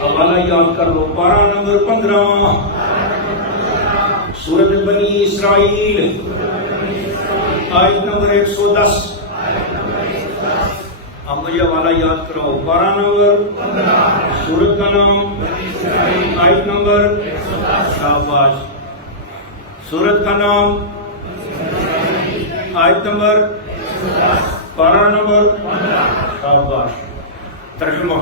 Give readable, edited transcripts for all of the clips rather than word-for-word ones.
حوالہ یاد کر لو، پارہ نمبر 15، سورۃ بنی اسرائیل، آیت نمبر 110۔ اب مجھے حوالہ یاد کراؤ، پارہ نمبر 15، سورت کا نام، آیت نمبر، شاباش، سورت کا نام، آیت نمبر، پارہ نمبر، شاباش۔ ترجمہ: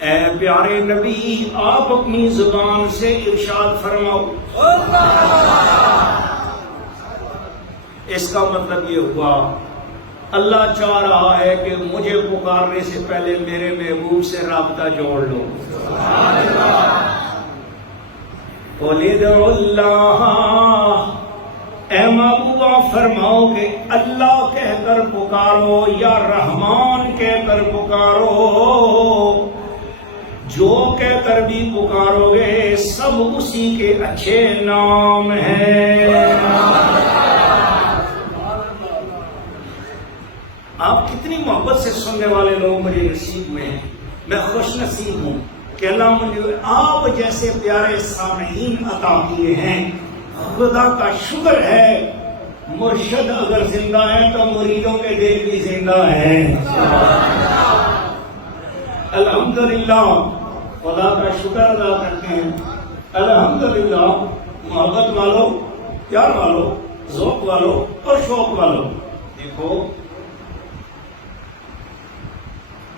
اے پیارے نبی، آپ اپنی زبان سے ارشاد فرماؤ۔ اس کا مطلب یہ ہوا اللہ چاہ رہا ہے کہ مجھے پکارنے سے پہلے میرے محبوب سے رابطہ جوڑ لو۔ قُلِ ادْعُوا اللَّهَ، اے محبوبہ فرماؤ کہ اللہ کہہ کر پکارو یا رحمان کہہ کر پکارو، جو کہہ کر بھی پکارو گے سب اسی کے اچھے نام ہیں۔ آپ کتنی محبت سے سننے والے لوگ مجھے نصیب میں ہیں، میں خوش نصیب ہوں کہ اللہ مجھے آپ جیسے پیارے سامعین عطا کیے ہیں۔ خدا کا شکر ہے، مرشد اگر زندہ ہے تو مریدوں کے دل بھی زندہ ہیں۔ الحمدللہ، خدا کا شکر ادا کرتے ہیں۔ الحمدللہ، محبت والو، پیار والو، ذوق والو اور شوق والو، دیکھو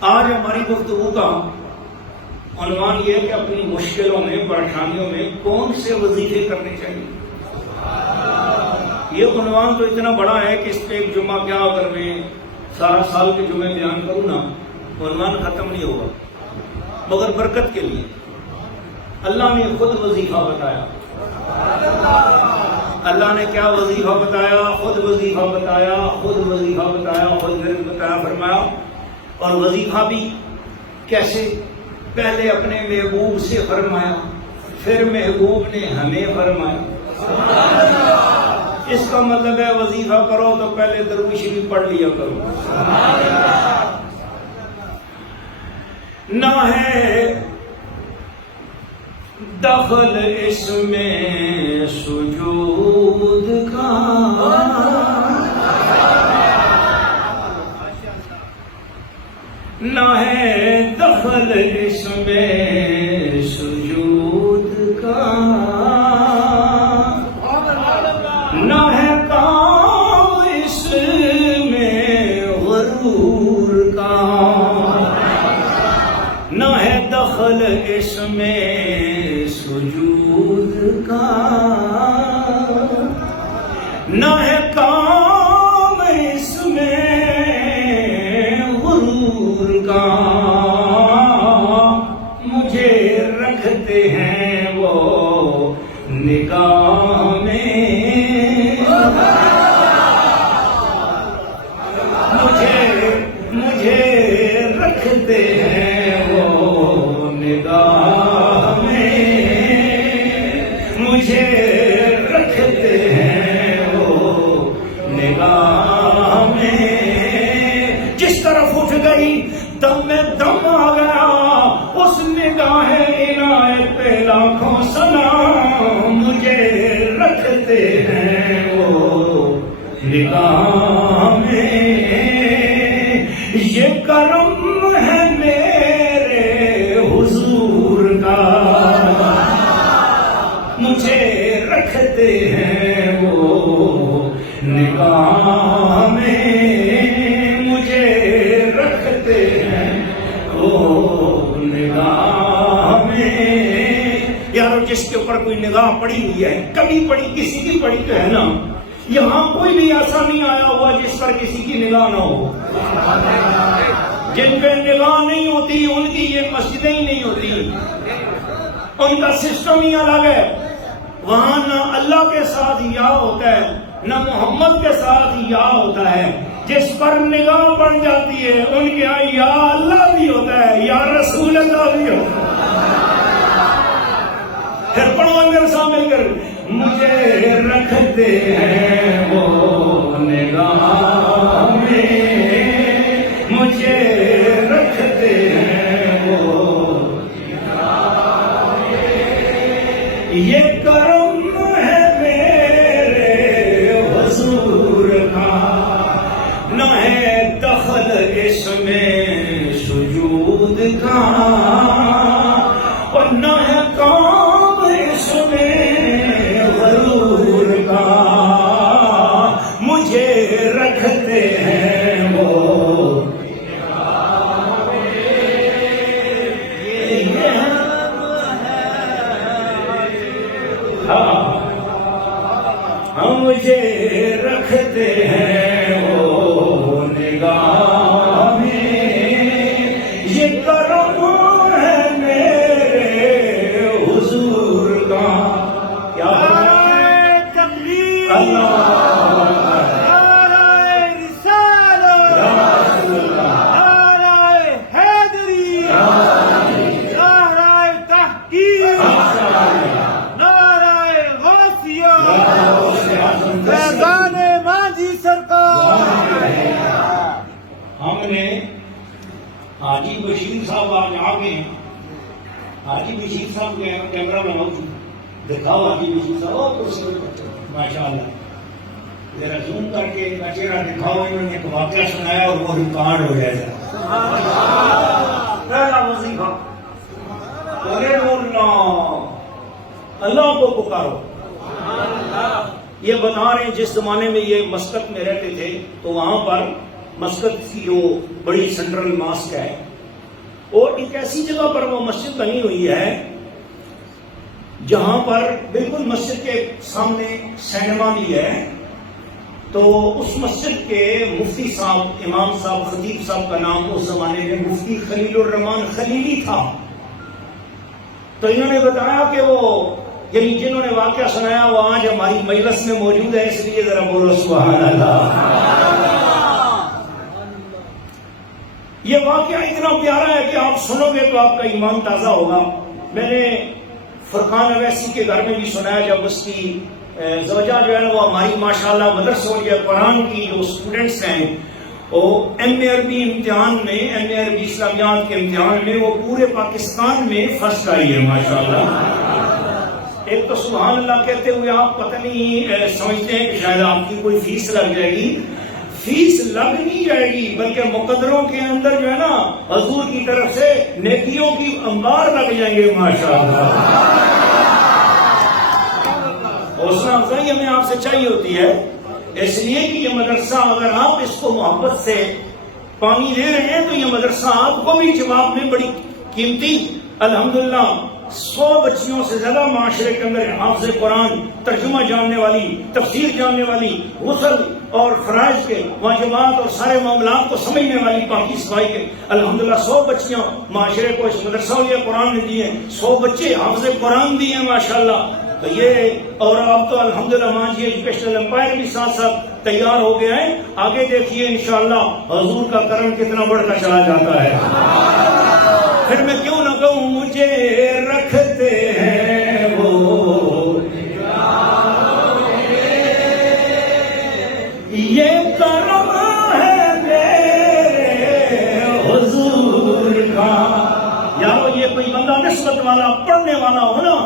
آج ہماری گفتگو کا عنوان یہ ہے کہ اپنی مشکلوں میں، پریشانیوں میں کون سے وظیفے کرنے چاہیے۔ یہ عنوان تو اتنا بڑا ہے کہ اس پہ ایک جمعہ کیا اگر میں سارا سال کے جمعے بیان کروں نا، عنوان ختم نہیں ہوگا، مگر برکت کے لیے اللہ نے خود وظیفہ بتایا۔ اللہ نے کیا وظیفہ بتایا؟ خود وظیفہ بتایا، خود وظیفہ بتایا، خود بتایا، فرمایا۔ اور وظیفہ بھی کیسے؟ پہلے اپنے محبوب سے فرمایا، پھر محبوب نے ہمیں فرمایا۔ اس کا مطلب ہے وظیفہ کرو تو پہلے درود شریف پڑھ لیا کرو۔ نہ ہے دخل اس میں سجود کا، نہ ہے دخل اس میں سجود کا، نہ ہے کام اس میں غرور کا، نہ ہے دخل اس میں سجود کا، نہ ہے کام اس میں غرور کا، مجھے رکھتے ہیں وہ نگاہ میں، مجھے رکھتے ہیں وہ نگاہ میں، مجھے رکھتے ہیں وہ نگاہ میں، جس طرف اٹھ گئی دم میں دم آ گیا، اس نگاہ عنایت پہ لاکھوں سلام، مجھے رکھتے ہیں وہ نگاہ میں، یہ کرم ہے میرے حضور کا، مجھے رکھتے ہیں وہ نگاہ میں، مجھے رکھتے ہیں وہ نگاہ میں۔ یار جس کے اوپر کوئی نگاہ پڑی ہوئی ہے، کبھی پڑی، کسی کی پڑی تو ہے نا، یہاں کوئی بھی ایسا نہیں آیا ہوا جس پر کسی کی نگاہ نہ ہو۔ جن پہ نگاہ نہیں ہوتی ان کی یہ مسجدیں ہی نہیں ہوتی، ان کا سسٹم ہی الگ ہے۔ وہاں نہ اللہ کے ساتھ یا ہوتا ہے، نہ محمد کے ساتھ یا ہوتا ہے۔ جس پر نگاہ پڑ جاتی ہے ان کے یہاں یا اللہ بھی ہوتا ہے، یا رسول اللہ بھی ہوتا ہے۔ پھر پڑھو میرے ساتھ مل کر، مجھے رکھتے ہیں وہ نگاہ میں، مجھے رکھتے ہیں کا اور نہ ہے کام اس میں غرور کا، مجھے رکھتے ہیں وہ مجھے رکھتے ہیں وہ نگاہ میں، یہ کرم ہے میرے حضور کا. کیا حاجی بشیر صاحب آج آ گئے ہیں. حاجی بشیر صاحب کیمرہ لگاؤ، دکھاؤ حاجی بشیر صاحب. ماشاء اللہ ذرا زوم کر کے ان کا چہرہ دکھاؤ. انہوں نے ایک واقعہ سنایا اور وہ ریکارڈ ہو جائے گا. پہلا وظیفہ اللہ کو پکارو. یہ بتا رہے ہیں جس زمانے میں یہ مسقط میں رہتے تھے تو وہاں پر مسقط کی جو بڑی سینٹرل ماسک ہے اور ایک ایسی جگہ پر وہ مسجد بنی ہوئی ہے جہاں پر بالکل مسجد کے سامنے سینما بھی ہے. تو اس مسجد کے مفتی صاحب، امام صاحب، خطیب صاحب کا نام اس زمانے میں مفتی خلیل الرحمان خلیلی تھا. تو انہوں نے بتایا کہ وہ یعنی جنہوں نے واقعہ سنایا وہ آج ہماری مجلس میں موجود ہے، اس لیے ذرا بولو سبحان اللہ. یہ واقعہ اتنا پیارا ہے کہ آپ سنو گے تو آپ کا ایمان تازہ ہوگا. میں نے فرقان اویسی کے گھر میں بھی سنایا جب اس کی زوجہ جو ہے نا وہ ہماری ماشاءاللہ مدرسہ قرآن کی جو اسٹوڈنٹس ہیں وہ ایم اے عربی امتحان میں، ایم اے عربی اسلامیات کے امتحان میں وہ پورے پاکستان میں فرسٹ آئی ہے ماشاءاللہ. ایک تو سبحان اللہ کہتے ہوئے آپ پتہ نہیں سمجھتے ہیں کہ شاید آپ کی کوئی فیس لگ جائے گی. فیس لگ نہیں جائے گی بلکہ مقدروں کے اندر جو ہے نا حضور کی طرف سے نیکیوں کی انبار لگ جائیں گے ماشاءاللہ. حوصلہ افزائی ہمیں آپ سے چاہیے ہوتی ہے اس لیے کہ یہ مدرسہ اگر آپ اس کو محبت سے پانی دے رہے ہیں تو یہ مدرسہ آپ کو بھی جواب میں بڑی قیمتی الحمدللہ 100 بچیوں سے زیادہ معاشرے کے اندر حافظ قرآن، ترجمہ جاننے والی، تفسیر جاننے والی، غسل اور فرائض کے واجبات اور سارے معاملات کو سمجھنے والی پاکی صفائی کے الحمدللہ 100 بچیاں معاشرے کو اس مدرسہ قرآن نے دی ہیں. 100 بچے حافظ قرآن دی ہیں ماشاءاللہ. تو یہ اور آپ تو الحمدللہ مانجی ایجوکیشنل امپائر بھی ساتھ ساتھ تیار ہو گئے ہیں. آگے دیکھیے انشاءاللہ حضور کا کرم کتنا بڑھتا چلا جاتا ہے. پھر میں کیوں نہ کہوں مجھے رکھتے ہیں وہ یہ کرم ہے میرے حضور کا. یارو یہ کوئی بندہ نسبت والا پڑھنے والا ہو نا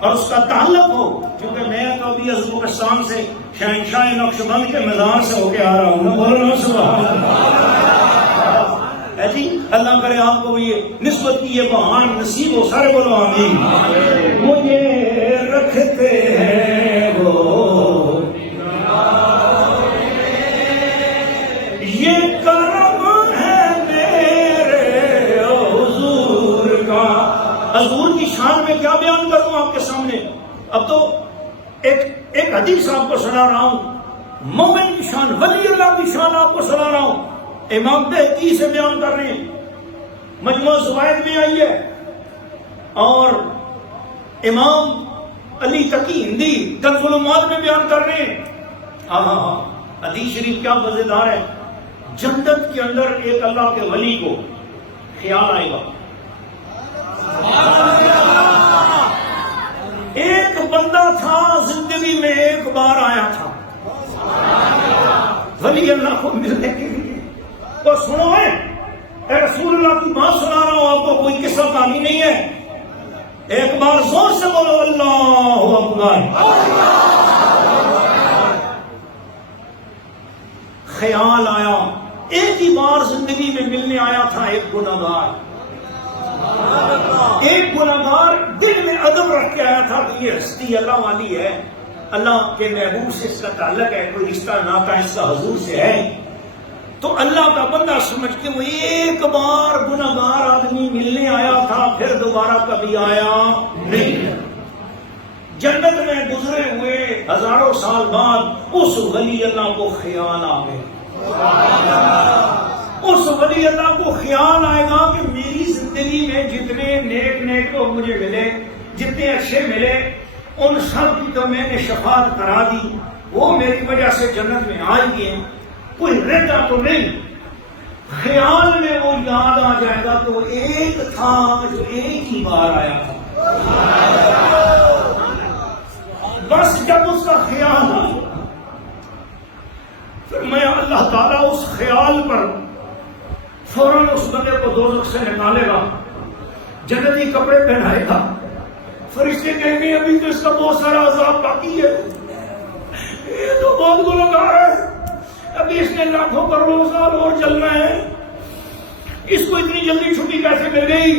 اور اس کا تعلق ہو، کیونکہ میں تو ابھی ازبکستان سے شہنشاہ نقشبند کے مزار سے ہو کے آ رہا ہوں نا. بولو سبحان اللہ. جی اللہ کرے آپ کو یہ نسبت کی یہ بہان نصیب ہو. سارے بولو آمین. مجھے رکھتے ہیں وہ یہ کرم ہے میرے حضور کا. حضور کی شان میں کیا بیان کروں آپ کے سامنے. اب تو ایک حدیث آپ کو سنا رہا ہوں، مومن کی شان، ولی اللہ کی شان آپ کو سنا رہا ہوں. امام بہقی سے بیان کر رہے ہیں، مجموعہ زوائد میں آئی ہے، اور امام علی تقی ہندی کنز العماد میں بیان کر رہے ہیں. حدیث شریف کیا مزیدار ہے. جنت کے اندر ایک اللہ کے ولی کو خیال آئے گا، ایک بندہ تھا زندگی میں ایک بار آیا تھا ولی اللہ کو ملنے کے لیے. تو سنو ہے اے رسول اللہ کی بات سنا رہا ہوں آپ کو، کوئی قصہ کہانی نہیں ہے. ایک بار زور سے بولو اللہ اکبر. خیال آیا ایک ہی بار زندگی میں ملنے آیا تھا ایک گنہگار. ایک گناہگار دل میں ادب رکھ کے آیا تھا کہ یہ ہستی اللہ والی ہے، اللہ کے محبوب سے اس کا تعلق ہے، کوئی رشتہ ناتا اس کا حضور سے ہے، تو اللہ کا بندہ سمجھ کے وہ ایک بار گناہگار آدمی ملنے آیا تھا، پھر دوبارہ کبھی آیا نہیں۔ جنت میں گزرے ہوئے ہزاروں سال بعد اس ولی اللہ کو خیال آ گئے، اس ولی اللہ کو خیال آئے گا کہ میری زندگی میں جتنے نیک لوگ مجھے ملے، جتنے اچھے ملے، ان سب کی تو میں نے شفاعت کرا دی، وہ میری وجہ سے جنت میں آئے گئے، کوئی رہتا تو نہیں۔ خیال میں وہ یاد آ جائے گا کہ وہ ایک تھا جو ایک ہی بار آیا تھا۔ بس جب اس کا خیال آیا پھر میں اللہ تعالیٰ اس خیال پر فوراً اس بندے کو دوزخ سے نکالے گا، جنتی کپڑے پہنائے گا، فرشتے کہیں گے ابھی تو اس کا بہت سارا عذاب باقی ہے، یہ تو بہت گنہگار ہے، ابھی اس نے لاکھوں کروڑوں سال اور چلنا ہے، اس کو اتنی جلدی چھٹی کیسے مل گئی؟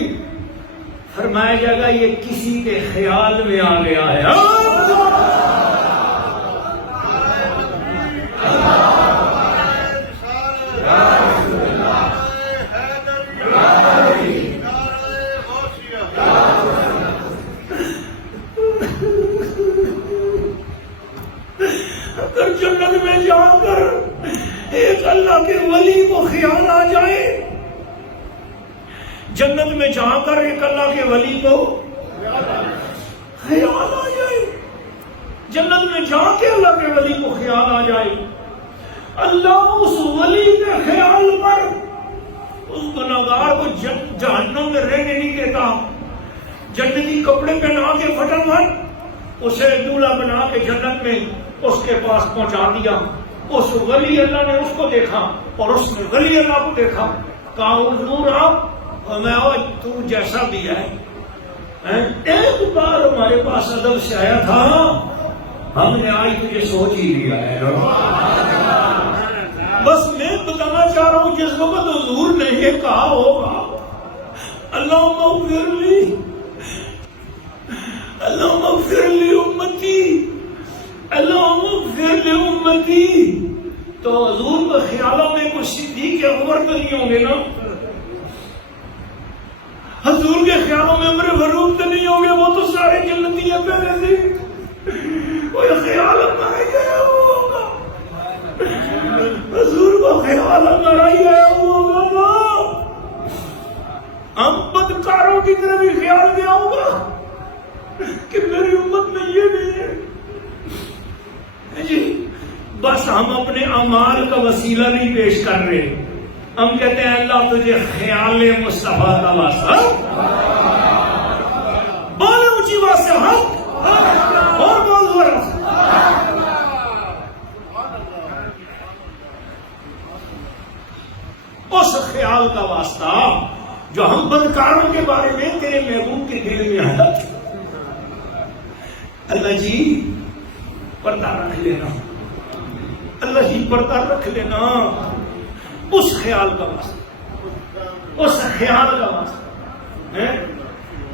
فرمایا جائے گا یہ کسی کے خیال میں آ گیا ہے۔ اگر جنت میں جا کر ایک اللہ کے ولی کو خیال آ جائے، جنت میں جا کر ایک اللہ کے ولی کو خیال آ جائے، جنت میں جا کے اللہ کے ولی کو خیال آ جائے، اللہ اس ولی کے خیال پر اس گنہگار کو جہنم میں رہنے نہیں دیتا، جنتی کپڑے پہنا کے فٹافٹ اسے دولہا بنا کے جنت میں اس کے پاس پہنچا دیا۔ اس ولی اللہ نے اس کو دیکھا اور اس نے ولی اللہ کو دیکھا، کہا حضور آپ، میں تو جیسا بھی ہے، ایک بار ہمارے پاس ادب سے آیا تھا، ہم نے آج تجھے سوچ ہی لیا ہے۔ بس میں بتانا چاہ رہا ہوں جس وقت حضور نے یہ کہا ہوگا اللہم اغفر لی، اللہم اغفر لی امتی، اللہم اغفر لی امتی، تو حضور کے خیالوں میں کچھ صدیق اکبر تو نہیں ہوں گے نا، حضور کے خیالوں میں عمر فاروق تو نہیں ہوں گے، وہ تو سارے جنتی ہیں پہلے سے، وہ خیال ہمارا ہی آیا ہوگا، حضور کو خیال ہمارا ہی آیا ہوگا نا، ہم بدکاروں کی طرح بھی خیال دیا ہوگا کہ میری امت میں یہ نہیں ہے جی۔ بس ہم اپنے اعمال کا وسیلہ نہیں پیش کر رہے، ہم کہتے ہیں اللہ تجھے خیال مصطفیٰ کا واسطہ، بول اونچی آواز سے حق اور بول ذرا، اس خیال کا واسطہ جو ہم بدکاروں کے بارے میں تیرے محبوب کے دل میں آیا۔ اللہ جی پردہ رکھ لینا، اللہ جی پردہ رکھ لینا، اس خیال کا واسطہ، اس خیال کا واسطہ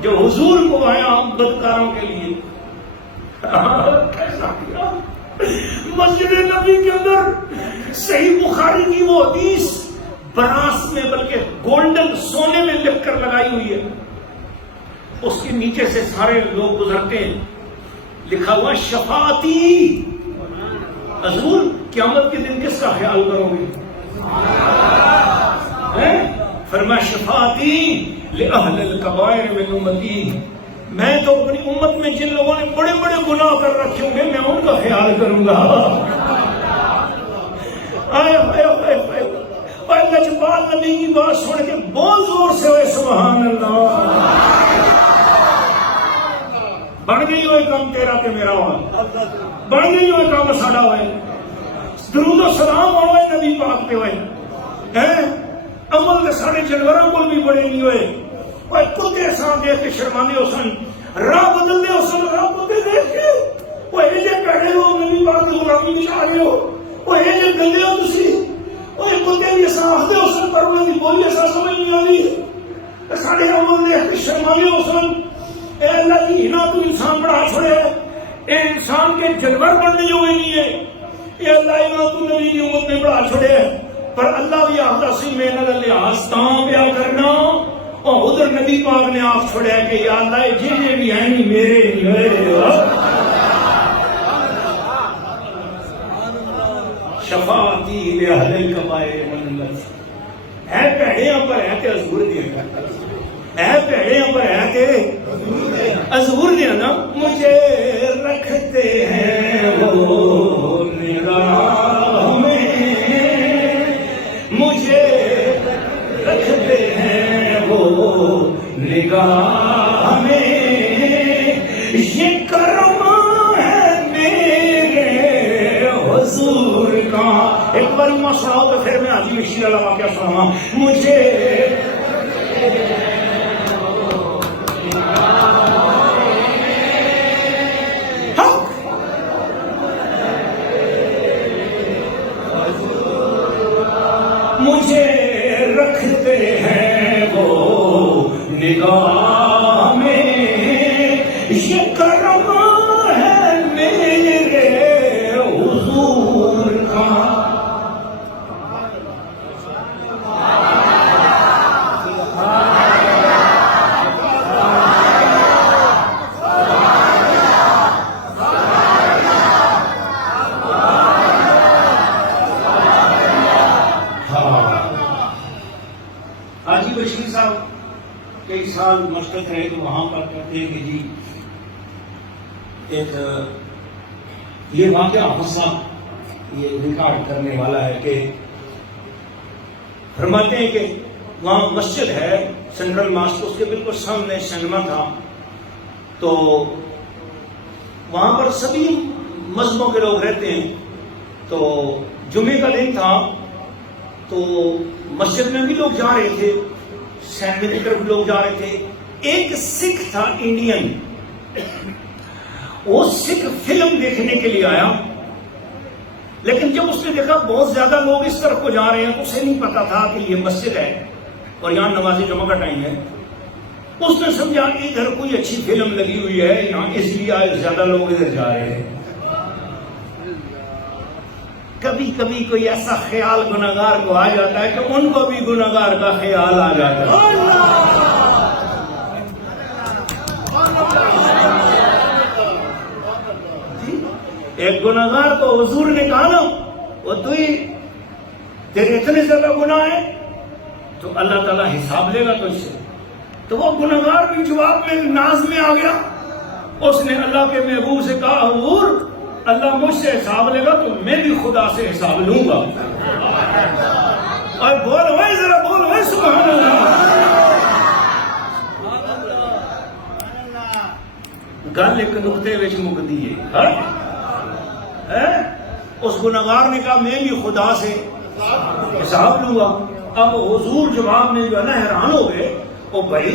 جو حضور کو آیا ہم بدکاروں کے لیے۔ کیسا کیا مسجد نبی کے اندر صحیح بخاری کی وہ حدیث براس میں بلکہ گولڈن سونے میں لکھ کر لگائی ہوئی ہے، اس کے نیچے سے سارے لوگ گزرتے ہیں، لکھا ہوا شفاعتی، حضور قیامت کے دن کس کا خیال کرو گے؟ فرمایا شفاعتی لأہل الکبائر من امتی، میں تو اپنی امت میں جن لوگوں نے بڑے بڑے گناہ کر رکھے ہوں گے میں ان کا خیال کروں گا۔ لجپال نبی کی بات سن کے بہت زور سے ہوئے سبحان اللہ، بن گئی ہوئے کام تیرا کہ میرا ہوا، بن گئی ہوئے کام ساڑا ہوئے، درود و سلام ہوئے نبی پاک پہ ہوئے، عمل کے سارے جنوروں کو بھی بڑے نہیں ہوئے، وہ کتے سان دیکھ کے شرمانے ہو سن، راہ بدل دے ہو سن، راہ کتے دیکھ کے وہ ایجے پہنے ہو نبی پاک کے غلامی میں آ گئے ہو، وہ ایجے گندے ہو تسی، وہ کتے بھی ایسا آخدے ہو سن، پر انہیں دی بولی ایسا سمجھ نہیں آئی، سارے عمل دیکھ فرشتے بھی شرمانے ہو سن، اے اللہ جی نہ تو انسان بڑا چھوڑے، اے انسان کے جانور بننے جو نہیں ہے، اے اللہ نہ تو نبی کی امت میں بڑا چھوڑے، پر اللہ بھی آخر سی میں نہ لحاظ تاں بیا کرنا، اور ادھر نبی پاک نے آپ چھوڑے کہ یا اللہ جی بھی ہیں نہیں میرے نہیں شفاعتی لأہل الکبائر والذنوب، ہے پیڑیاں پر ہے کہ حضور دیا، ہے پیڑیاں پر ہے کہ حضور دیا نا، مجھے رکھتے ہیں وہ نگاہ میں، مجھے رکھتے ہیں وہ نگاہ میں، یہ کرم ہے میرے حضور کا۔ ایک بار اما سناؤ تو پھر میں حاجی بشیر والا واقعہ سناؤں، مجھے مجھے رکھتے ہیں وہ نگاہ میں، یہ کرم ہے میرے حضور کا۔ حاجی بشیر صاحب کئی سال مشرق رہے تو وہاں پر کہتے ہیں کہ جی ایک یہ واقعہ حسن یہ ریکارڈ کرنے والا ہے کہ فرماتے ہیں کہ وہاں مسجد ہے سینٹرل ماسک، اس کے بالکل سامنے سینما تھا، تو وہاں پر سبھی مذہبوں کے لوگ رہتے ہیں، تو جمعے کا دن تھا تو مسجد میں بھی لوگ جا رہے تھے، سینما کی طرف لوگ جا رہے تھے۔ ایک سکھ تھا انڈین، وہ سکھ فلم دیکھنے کے لیے آیا، لیکن جب اس نے دیکھا بہت زیادہ لوگ اس طرف کو جا رہے ہیں تو اسے نہیں پتا تھا کہ یہ مسجد ہے اور یہاں نماز جمعہ کا ٹائم ہے۔ اس نے سمجھا کہ ادھر کوئی اچھی فلم لگی ہوئی ہے، یہاں اس لیے زیادہ لوگ ادھر جا رہے ہیں۔ کبھی کبھی کوئی ایسا خیال گناہگار کو آ جاتا ہے کہ ان کو بھی گناہگار کا خیال آ جاتا ہے۔ ایک گناہگار کو حضور نے کہا نا وہ تیرے اتنے زیادہ گناہ ہیں تو اللہ تعالیٰ حساب لے گا تجھ سے، تو وہ گناہگار بھی جواب میں ناز میں آ گیا، اس نے اللہ کے محبوب سے کہا حضور اللہ مجھ سے حساب لے گا تو میں بھی خدا سے حساب لوں گا۔ اور بول ہوئے ذرا بول ہوئے سبحان اللہ۔ گل ایک نقطے وچ مکدی ہے، اس گناہگار نے کہا میں بھی خدا سے حساب لوں گا۔ اب حضور جواب میں جو ہے نا حیران ہو گئے، او بھائی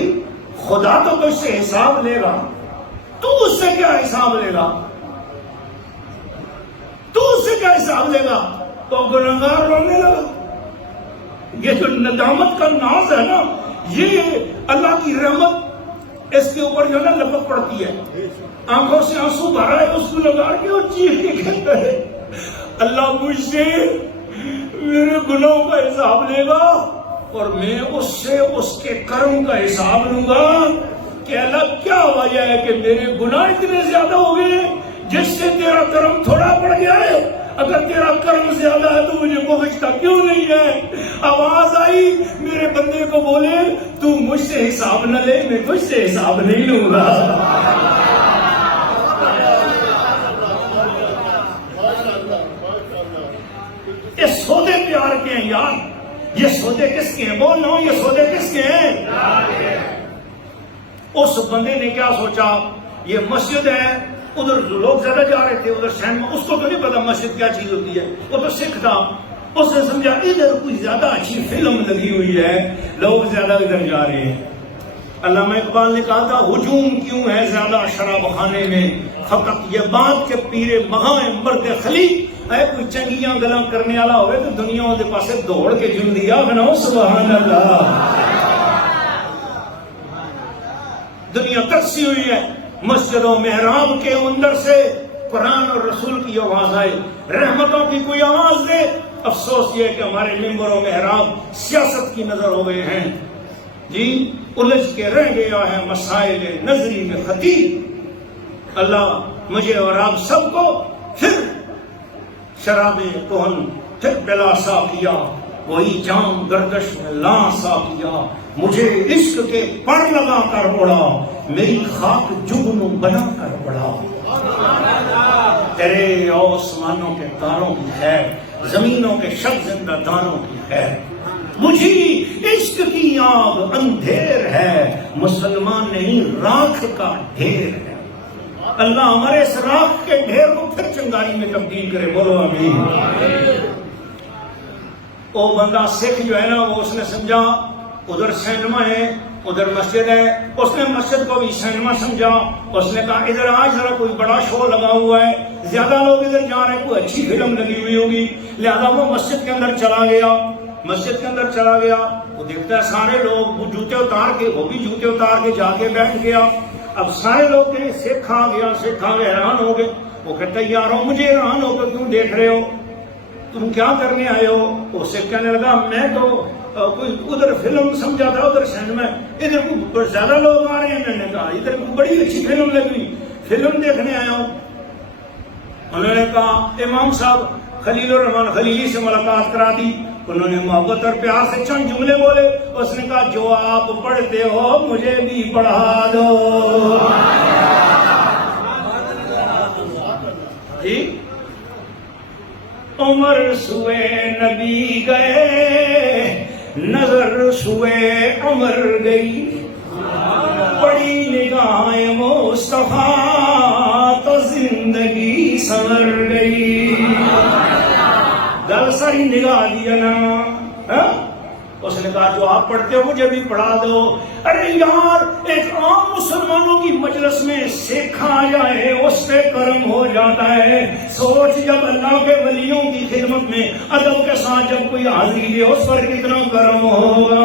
خدا تو تجھ سے حساب لے گا، تو اس سے کیا حساب لے گا، تو اس سے کیا حساب لے گا؟ تو گناہگار رونے لگا۔ یہ جو ندامت کا ناز ہے نا، یہ اللہ کی رحمت اس کے اوپر جو ہے نا لپک پڑتی ہے، آنکھوں سے آنسو بھرا ہے اس کو لگا کے اور چیخ کے کہتا ہے اللہ مجھ سے میرے گناہوں کا حساب لے گا اور میں اس سے اس کے کرم کا حساب لوں گا کہ اللہ کیا وجہ ہے کہ میرے گناہ اتنے زیادہ ہو گئے جس سے تیرا کرم تھوڑا پڑ گیا ہے، اگر تیرا کرم زیادہ ہے تو مجھے بخشتا کیوں نہیں ہے؟ آواز آئی میرے بندے کو بولے تو مجھ سے حساب نہ لے، میں تجھ سے حساب نہیں لوں گا۔ یہ سودے پیار کے ہیں یار، یہ سودے کس کے ہیں؟ بول رہا ہوں یہ سودے کس کے ہیں؟ اس بندے نے کیا سوچا، یہ مسجد ہے، ادھر لوگ زیادہ جا رہے تھے، ادھر سینما، اس کو تو نہیں پتا مسجد کیا چیز ہوتی ہے، وہ تو سکھ تھا، اس نے سمجھا ادھر کوئی زیادہ اچھی فلم لگی ہوئی ہے، لوگ زیادہ ادھر جا رہے ہیں۔ علامہ اقبال نے کہا تھا ہجوم کیوں ہے زیادہ شراب خانے میں، فقط یہ بات کہ پیر مہاں مرد خلی اے کوئی چنگیاں گلاں کرنے والا ہوئے تو دنیا دے پاسے دوڑ کے جن دیا بناؤ سبحان اللہ۔ ترسی ہوئی ہے. مسجد و محراب کے اندر سے قرآن اور رسول کی آواز آئے, رحمتوں کی کوئی آواز دے. افسوس یہ کہ ہمارے ممبر و محراب سیاست کی نظر ہو گئے ہیں جی, الجھ کے رہ گیا ہے مسائل نظری میں خطیر. اللہ مجھے اور آپ سب کو پھر شراب کہن پھر پلا سا کیا, وہی جام گردش میں لا سا کیا. مجھے عشق کے پر لگا کر اڑا, میری خاک جگنو بنا کر بڑھا. تیرے آسمانوں کے تاروں کی خیر, زمینوں کے شب زندہ داروں کی خیر. مجھے عشق کی آگ اندھیر ہے, مسلمان نہیں راکھ کا ڈھیر ہے. اللہ ہمارے اس راکھ کے ڈھیر کو پھر چنگاری میں تبدیل کرے. بولو آمین. وہ بندہ سکھ جو ہے نا, وہ اس نے سمجھا ادھر سینما ہے ادھر مسجد ہے, اس نے مسجد کو بھی سینما سمجھا. اس نے کہا ادھر آج ذرا کوئی بڑا شو لگا ہوا ہے, زیادہ لوگ ادھر جا رہے ہیں, کوئی اچھی فلم لگی ہوئی ہوگی, لہذا وہ مسجد کے اندر چلا گیا. مسجد کے اندر چلا گیا, وہ دیکھتا ہے سارے لوگ وہ جوتے اتار کے, وہ بھی جوتے اتار کے جا کے بیٹھ گیا. اب سارے لوگ کہیں سکھ آ گیا, سکھ آ گئے, حیران ہو گئے. وہ کہتا ہے یارو مجھے حیران ہو کر کیوں دیکھ رہے ہو, تم کیا کرنے آئے ہو؟ وہ سکھ کہنے لگا میں تو کوئی ادھر فلم سمجھا تھا, ادھر سینما, ادھر کوئی زیادہ لوگ آ رہے ہیں. میں نے کہا ادھر بڑی اچھی فلم لگی, فلم دیکھنے آیا ہوں. انہوں نے کہا امام صاحب خلیل الرحمان خلیلی سے ملاقات کرا دی. انہوں نے محبت اور پیار سے چند جملے بولے. اس نے کہا جو آپ پڑھتے ہو مجھے بھی پڑھا دو. جی عمر سوئے نبی گئے, نظر سوئے عمر گئی, بڑی نگاہ مصطفیٰ تو زندگی سنور گئی. گل ساری نگاہ دیا نا. اس نے کہا جو آپ پڑھتے ہو مجھے بھی پڑھا دو. ارے یار ایک عام مسلمانوں کی مجلس میں سکھ آ جائے اس پہ کرم ہو جاتا ہے. سوچ جب اللہ کے ولیوں کی خدمت میں ادب کے ساتھ جب کوئی حاضری دے اس پر کتنا کرم ہوگا.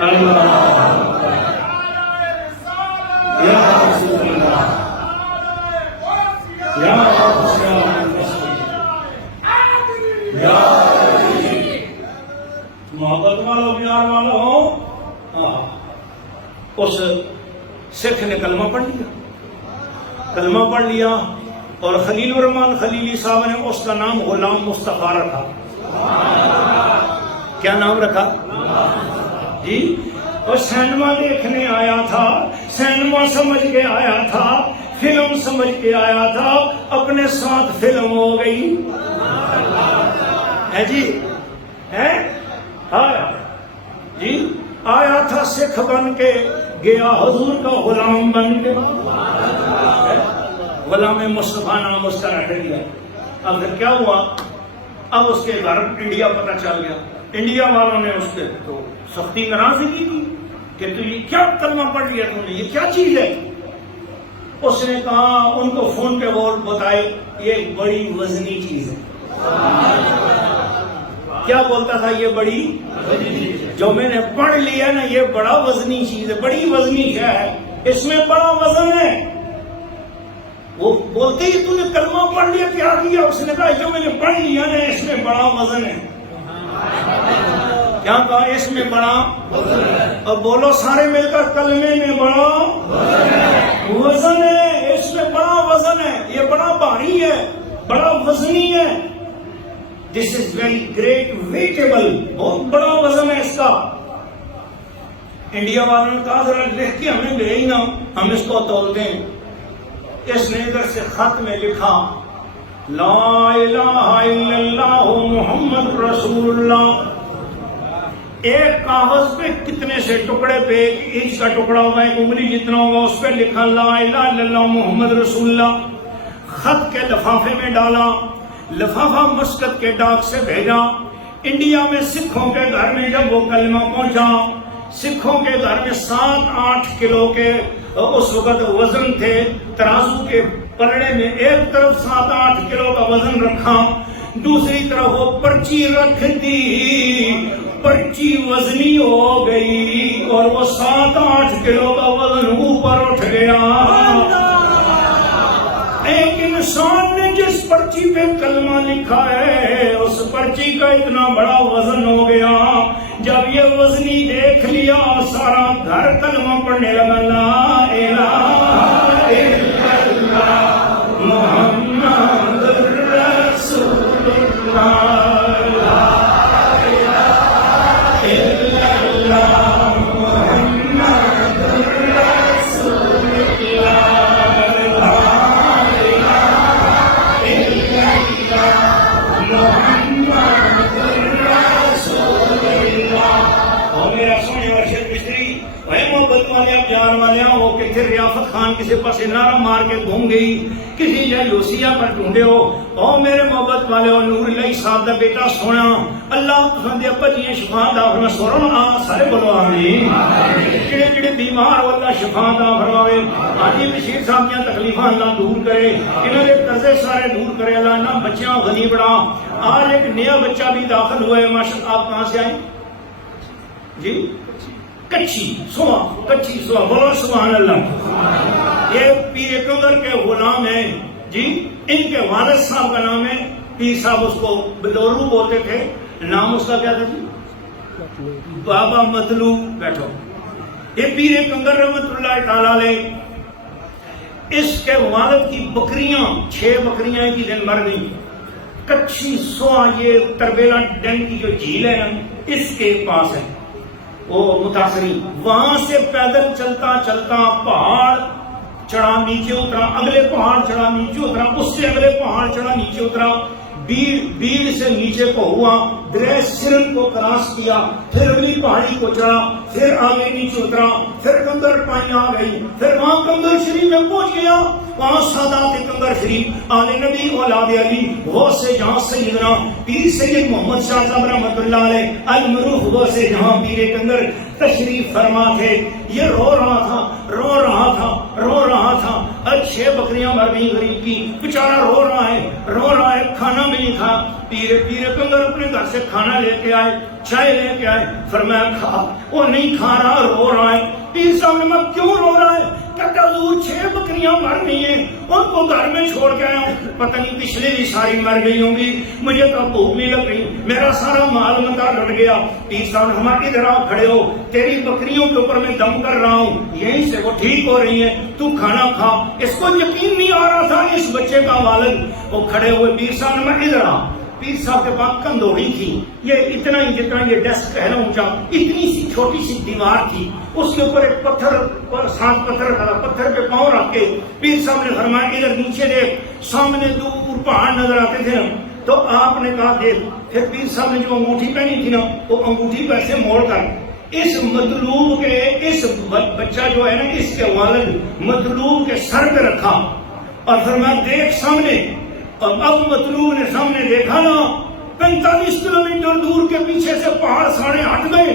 اللہ محبت والو پیار والو. اس سکھ نے کلمہ پڑھ لیا, کلمہ پڑھ لیا, اور خلیل الرحمان خلیلی صاحب نے اس کا نام غلام مصطفیٰ رکھا. کیا نام رکھا جی؟ اور سینما دیکھنے آیا تھا, سینما سمجھ کے آیا تھا, فلم سمجھ کے آیا تھا, اپنے ساتھ فلم ہو گئی ہے جی. ہے آیا جی, آیا تھا سکھ بن کے, گیا حضور کا غلام بن کے. غلام مصطفیٰ نام اس کا رکھ دیا. اب پھر کیا ہوا, اب اس کے گھر انڈیا پتہ چل گیا. انڈیا والوں نے اس کے تو سختی ناراضی کی تھی کہ تو یہ کیا کلمہ پڑھ لیا تم نے, یہ کیا چیز ہے. اس نے کہا ان کو فون پہ وہ بتائے یہ بڑی وزنی چیز ہے. کیا بولتا تھا, یہ بڑی جو میں نے پڑھ لیا نا یہ بڑا وزنی چیز ہے. بڑی وزنی کیا ہے, اس میں بڑا وزن ہے. وہ بولتے ہی تو نے کلمہ پڑھ لیا, کیا کیا؟ اس نے کہا جو میں نے پڑھ لیا نا اس میں بڑا وزن ہے. کیا کہا؟ اس میں بڑا وزن ہے. اور بولو سارے مل کر کلمے میں بڑا وزن ہے, اس میں بڑا وزن ہے, یہ بڑا بھاری ہے, بڑا وزنی ہے. This is very great weightable, بہت بڑا وزن ہے اس کا. انڈیا والوں نے کہا ذرا لکھ کے ہمیں دے ہی نا, ہم اس کو تول دیں. اس نے ادھر سے خط میں لکھا لا الہ الا اللہ محمد رسول اللہ. ایک کاغذ پہ کتنے سے ٹکڑے پہ, ایک انچ کا ٹکڑا ہوگا, ایک انگلی جتنا ہوگا, اس پہ لکھا لا الہ الا اللہ محمد رسول اللہ. خط کے لفافے میں ڈالا, لفافہ مسکت کے ڈاک سے بھیجا. انڈیا میں سکھوں کے گھر میں جب وہ کلمہ پہنچا, سکھوں کے گھر میں 7-8 کلو کے اس وقت وزن تھے. ترازو کے پلڑے میں ایک طرف 7-8 کلو کا وزن رکھا, دوسری طرف وہ پرچی رکھ دی. پرچی وزنی ہو گئی اور وہ 7-8 کلو کا وزن اوپر اٹھ گیا۔ ایک انسان نے جس پرچی پہ کلمہ لکھا ہے اس پرچی کا اتنا بڑا وزن ہو گیا، جب یہ وزنی دیکھ لیا سارا گھر کلمہ پڑھنے لگا، لا الہ الا اللہ محمد رسول اللہ، ریاست خان کسی پاس نعرہ مار کے گھوم گئی، کسی جگہ لوسیا پر ڈھونڈے ہو، او میرے محبت والے ہو، نور اللہ صاحب دا بیٹا سونا اللہ پسند ابا جی شفا دا فرما سورن سارے بولو آمین۔ جڑے جڑے بیمار ہو اللہ شفا دا فرماوے، حاجی بشیر صاحب دیاں تکلیفاں اللہ دور کرے، انہاں دے قرضے سارے دور کرے اللہ، نہ بچیاں غنی بڑا۔ آج ایک نیا بچہ بھی داخل ہوا ہے ماشاءاللہ۔ آپ کہاں سے آئے جی؟ کچھی سوا بولو سبحان اللہ۔ یہ پیر کنگر کے غلام ہیں جی، ان کے والد صاحب کا نام ہے پیر صاحب، اس کو بلورو بولتے تھے، نام اس کا کیا تھا جی؟ بابا مطلوب۔ بیٹھو، یہ پیر کنگر رحمت اللہ تعالی علیہ، اس کے والد کی بکریاں 6 بکریاں ایک ہی دن مر گئی۔ کچھی سوا یہ تربیلا ڈیم کی جو جھیل ہے نا اس کے پاس ہے، وہ متاثری وہاں سے پیدل چلتا چلتا پہاڑ چڑھا نیچے اترا، اگلے پہاڑ چڑھا نیچے اترا، اس سے اگلے پہاڑ چڑھا نیچے اترا، بیڑ سے نیچے کو ہوا، درہ سرن کو کراس کیا، پھر اگلی پہاڑی کو چڑھا، پھر آگے نیچے اترا، پھر کنگر پانی آ گئی، پھر وہاں کنگر شریف میں پہنچ گیا، وہاں سادات کنگر شریف آل نبی اولاد علی غوث جہاں سیدنا پیر سید محمد شاہ صاحب رحمۃ اللہ علیہ المعروف غوث جہاں پیر کنگر تشریف فرما تھے۔ یہ رو رہا تھا، 6 بکریاں مر گئی غریب کی، بیچارہ رو رہا ہے، کھانا بھی نہیں کھا۔ پیر کنگر اپنے گھر سے کھانا لے کے آئے، چائے لے کے آئے، فرمایا کھا، وہ نہیں کھا رہا، رو رہا ہے۔ پیر صاحب نے میں کیوں رو رہا ہے؟ کہتا حضور 6 بکریاں مر گئی ہیں، ان کو گھر میں چھوڑ کے آیا ہوں، پتہ نہیں پچھلے بھی ساری مر گئی ہوں گی، مجھے تو بھوک نہیں لگ رہی، میرا سارا مال متا لٹ گیا۔ پیر صاحب نے ہمارے ادھر آ کھڑے ہو، تیری بکریوں کے اوپر میں دم کر رہا ہوں، یہیں سے وہ ٹھیک ہو رہی ہیں، تو کھانا کھا۔ اس کو یقین نہیں آ رہا تھا اس بچے کا والد، وہ کھڑے ہوئے، پیر صاحب نے میں ادھر آ۔ پیر صاحب کے پاس کندوڑی تھی، یہ اتنا ہی جتنا یہ ڈیسک ہے نا اونچا، اتنی سی چھوٹی سی دیوار تھی، اس کے اوپر ایک ساتھ پتھر پہ پاؤں رکھ کے پیر صاحب نے فرمایا ادھر نیچے دیکھ، سامنے دور پہاڑ نظر آتے تھے نا، تو آپ نے کہا دیکھ۔ پھر پیر صاحب نے جو انگوٹھی پہنی تھی نا وہ انگوٹھی پیسے موڑ کر اس مطلوب کے، اس بچہ جو ہے نا اس کے والد مطلوب کے سر پہ رکھا اور فرمایا دیکھ سامنے۔ اور اب مطلوب نے سامنے دیکھا نا 45 کلومیٹر دور کے پیچھے سے پہاڑ سارے ہٹ گئے،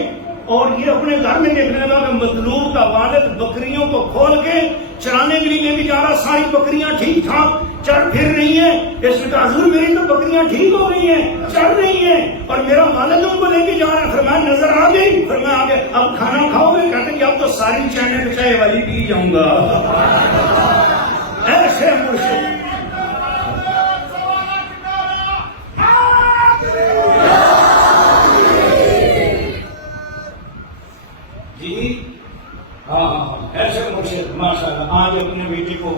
اور یہ اپنے گھر میں دیکھنے لگا کہ مطلوب کا والد بکریوں کو کھول کے چرانے کے لیے لے کے جا رہا، ساری بکریاں ٹھیک ٹھاک چل پھر رہی ہیں۔ اس نے کہا حضور میری تو بکریاں ٹھیک ہو رہی ہیں، چل رہی ہیں، اور میرا والد ان کو لے کے جا رہا ہے۔ فرمایا نظر آ گئی؟ فرمایا آ گئے۔ اب کھانا کھاؤ گے؟ کہتے کہ اب تو ساری چائنے پہ چائے والی پی جاؤں گا۔ ایسے مرشد ماشاءاللہ آج اپنے بیٹے کو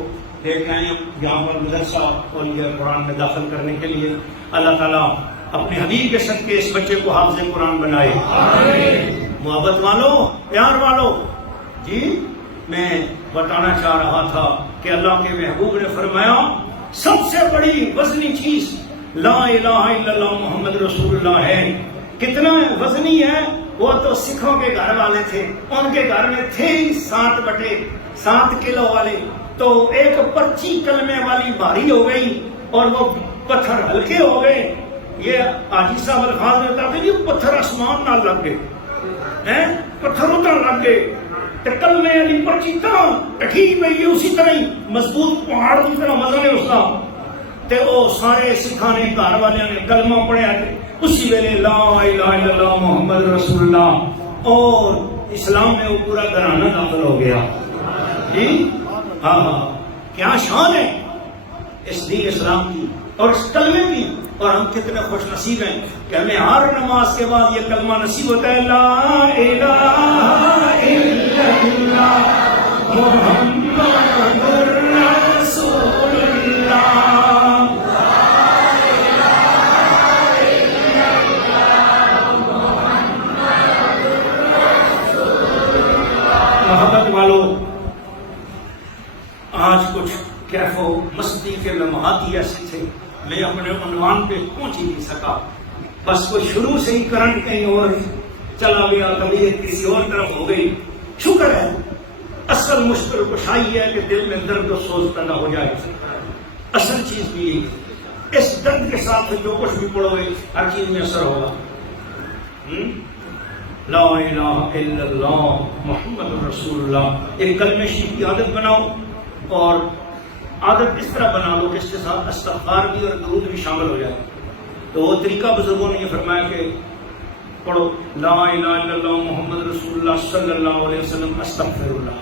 دیکھنا ہے یہاں پر مدرسہ اور یہ قرآن میں داخل کرنے کے لیے، اللہ تعالیٰ اپنے حبیب کے صدقے اس بچے کو حافظ قرآن بنائے۔ محبت والو، پیار والو جی، میں بتانا چاہ رہا تھا کہ اللہ کے محبوب نے فرمایا سب سے بڑی وزنی چیز لا الہ الا اللہ محمد رسول اللہ ہے۔ کتنا وزنی ہے؟ وہ تو سکھوں کے گھر والے تھے، ان کے گھر میں تھے 7 کلو والے، تو ایک پرچی کلمے والی بھاری ہو گئی اور وہ پتھر ہلکے ہو گئے۔ یہ حاجی صاحب الفاظ میں بتاتے ہیں یہ پتھر آسمان نہ لگ گئے، پتھر اتر لگ گئے، تو کلمے والی پرچی طرح ٹھیک پئی اسی طرح ہی مضبوط پہاڑ کی طرح وزن ہے اس کا۔ تے وہ سارے سکھانے گھر والے نے کلمہ پڑھیا، اسی ویلے لا الہ الا اللہ محمد رسول اللہ اور اسلام میں وہ پورا گھرانہ داخل ہو گیا. جی ہاں ہاں کیا شان ہے اس دین اسلام کی اور اس کلمے کی. اور ہم کتنے خوش نصیب ہیں کہ ہمیں ہر نماز کے بعد یہ کلمہ نصیب ہوتا ہے لا الہ الا اللہ محمد رسول اللہ. محبت والو آج کچھ کیف و مستی کے لمحات ہی ایسے تھے میں اپنے عنوان پہ پہنچ ہی نہیں سکا. بس وہ شروع سے ہی کرنٹ کہیں اور چلا گیا, طبیعت کسی اور طرف ہو گئی. شکر ہے اصل مشکل کشائی ہے کہ دل میں درد و سوز پیدا ہو جائے. اصل چیز بھی یہی اس درد کے ساتھ جو کچھ بھی پڑھو گے ہر چیز میں اثر ہوگا. لا الہ الا اللہ محمد رسول اللہ ایک کلمہ شریف کی عادت بناؤ اور عادت اس طرح بنا لو کہ اس کے ساتھ استغفار بھی اور درود بھی شامل ہو جائے. تو وہ طریقہ بزرگوں نے یہ فرمایا کہ پڑھو لا الہ الا اللہ محمد رسول اللہ صلی اللہ علیہ وسلم استغفر اللہ,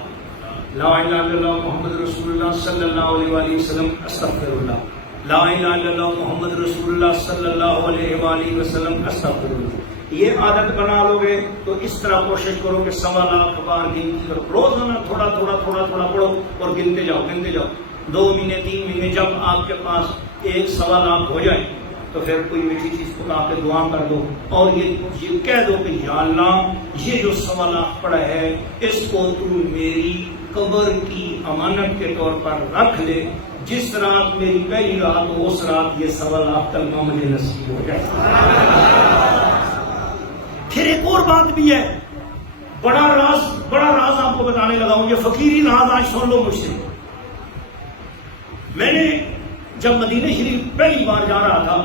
لا الہ الا اللہ محمد رسول اللہ صلی اللہ علیہ وآلہ وسلم استغفر اللہ, لا الہ الا اللہ محمد رسول اللہ صلی اللہ علیہ وآلہ وسلم استغفر اللہ. یہ عادت بنا لو گے تو اس طرح کوشش کرو کہ 1.25 لاکھ بار گنتی کرو روزانہ, تھوڑا تھوڑا تھوڑا تھوڑا پڑھو اور گنتے جاؤ 2 مہینے 3 مہینے جب آپ کے پاس 1.25 لاکھ ہو جائے تو پھر کوئی میٹھی چیز پکا کے دعا کر دو اور یہ کہہ دو کہ یا اللہ یہ جو 1.25 لاکھ پڑا ہے اس کو تو میری قبر کی امانت کے طور پر رکھ لے. جس رات میری پہلی رات ہو اس رات یہ 1.25 لاکھ کلمہ مجھے نصیب ہو جائے. پھر ایک اور بات بھی ہے, بڑا راز آپ کو بتانے لگا ہوں. یہ فقیری راز آج سن لو مجھ سے. میں نے جب مدینہ شریف پہلی بار جا رہا تھا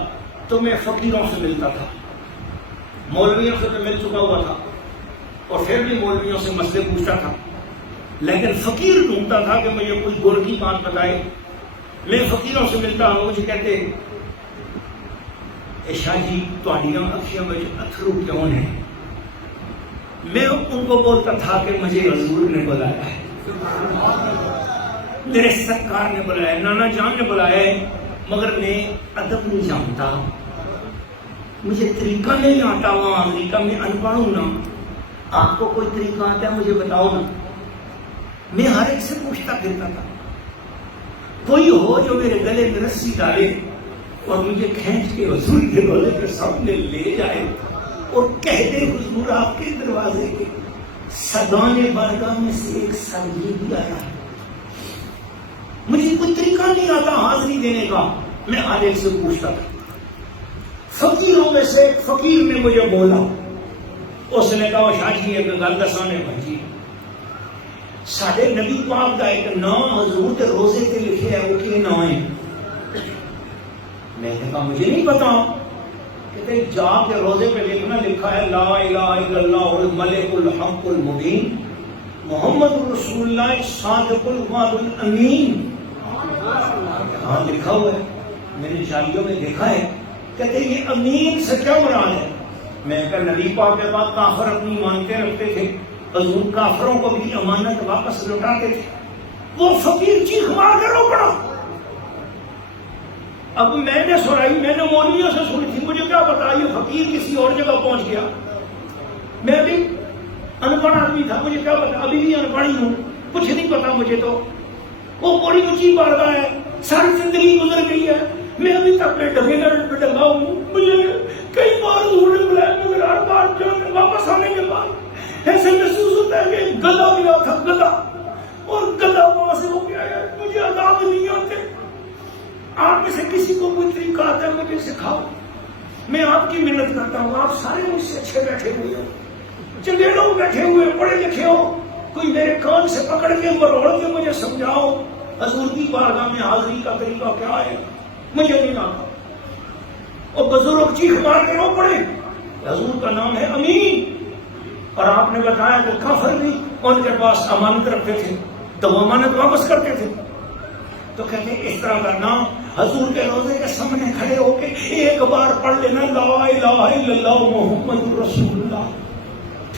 تو میں فقیروں سے ملتا تھا, مولویوں سے تو مل چکا ہوا تھا اور پھر بھی مولویوں سے مسئلے پوچھتا تھا, لیکن فقیر ڈھونڈتا تھا کہ مجھے کوئی گر کی بات بتائے. میں فقیروں سے ملتا ہوں, مجھے کہتے شاہ جی تہاڈیاں اکھیاں میں اتھرو کیوں ہیں. میں ان کو بولتا تھا کہ مجھے حضور نے بلایا ہے, میرے سرکار نے بلایا ہے, نانا جان نے بلایا ہے, مگر میں ادب نہیں جانتا, مجھے طریقہ نہیں آتا. وہاں امریکہ میں ان پڑھ ہوں نا, آپ کو کوئی طریقہ آتا ہے مجھے بتاؤ نا. میں ہر ایک سے پوچھتا پھرتا تھا, کوئی ہو جو میرے گلے میں رسی ڈالے اور مجھے کھینچ کے حضور کے گلے کے سامنے لے جائے اور کہہ دے حضور آپ کے دروازے کے سدان بارگاہ میں سے ایک سنگی بھی آیا ہے. مجھے کوئی طریقہ نہیں آتا حاضری دینے کا, میں ہر ایک سے پوچھتا تھا. فقیروں میں سے ایک فقیر نے مجھے بولا, اس نے کہا شاہ جی ایک گل دسانے بھائی, ساڈے نبی پاک دا ایک نام حضور کے روزے تے لکھے ہے, وہ کی نام ہے؟ میں نے کہا مجھے نہیں پتا. کہتے جا کے روزے پہ لکھا ہے لا الہ الا اللہ الملک الحق المبین محمد رسول اللہ صادق الوعد الامین. ہاں لکھا ہوا ہے, میں نے شاہیوں میں دیکھا ہے. کہتے یہ امین سے کیا مراد ہے؟ میں کہا نبی پاک کے بعد کافر اپنی مانتے رکھتے تھے, حضور کافروں کو بھی امانت واپس لوٹاتے تھے. وہ فقیر چیخ مار کے رو پڑا. اب میں نے سنائی, میں نے مولویوں سے سنی تھی, مجھے کیا پتا یہ فقیر کسی اور جگہ پہنچ گیا. میں بھی ان پڑھ آدمی تھا, مجھے کیا پتا, ابھی بھی ان پڑھ ہی ہوں, کچھ نہیں پتا مجھے. تو وہ بڑی اونچی بارگاہ ہے, ساری زندگی گزر گئی ہے, میں ابھی تک میں ڈگے پہ ڈگا ہوں. مجھے کئی بار حضور نے بلایا, مگر ہر بار جب واپس آنے کے بعد ایسے محسوس ہوتا ہے کہ گدا گیا تھا, گدا, اور گدا وہاں سے ہو گیا ہے. مجھے عذاب نہیں آتے. آپ میں سے کسی کو کوئی طریقہ آتا ہے مجھے سکھاؤ. میں آپ کی محنت کرتا ہوں, آپ سارے مجھ سے اچھے بیٹھے ہوئے ہو, چندے لوگ بیٹھے ہوئے, پڑھے لکھے ہو, کوئی میرے کان سے پکڑ کے مروڑ کے مجھے سمجھاؤ حضور کی بارگاہ میں حاضری کا طریقہ کیا ہے. مجھے نہیں آتا. اور بزرگ چیخ مار کے رو پڑے, حضور کا نام ہے امین, اور آپ نے بتایا کہ کافر بھی ان کے پاس امانت رکھتے تھے تو وہ امانت واپس کرتے تھے. تو کہتے ہیں اس طرح کا نام حضور کے روزے کے سامنے کھڑے ہو کے ایک بار پڑھ لینا لا الہ الا اللہ محمد رسول اللہ،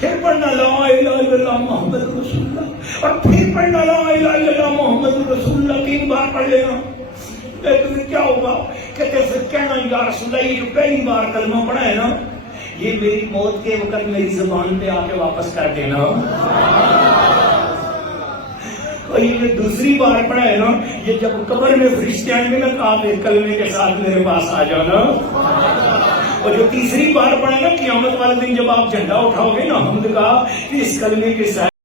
پھر پڑھنا لا الہ الا اللہ محمد رسول اللہ، اور پھر پڑھنا لا الہ الا اللہ محمد رسول اللہ، 3 بار پڑھ لینا۔ پھر کیا ہوگا؟ کہتے پھر کہنا یا رسول اللہ، یہ جو پہلی بار کلمہ پڑھا ہے نا، یہ میری موت کے وقت میری زبان پہ آ کے واپس کر دینا، اور یہ دوسری بار پڑھا ہے نا، یہ جب قبر میں فرشتے آئیں گے نا، آپ ایک کلمے کے ساتھ میرے پاس آ جانا، اور جو تیسری بار پڑھا ہے نا، قیامت والے دن جب آپ جھنڈا اٹھاؤ گے نا حمد کا، اس کلمے کے ساتھ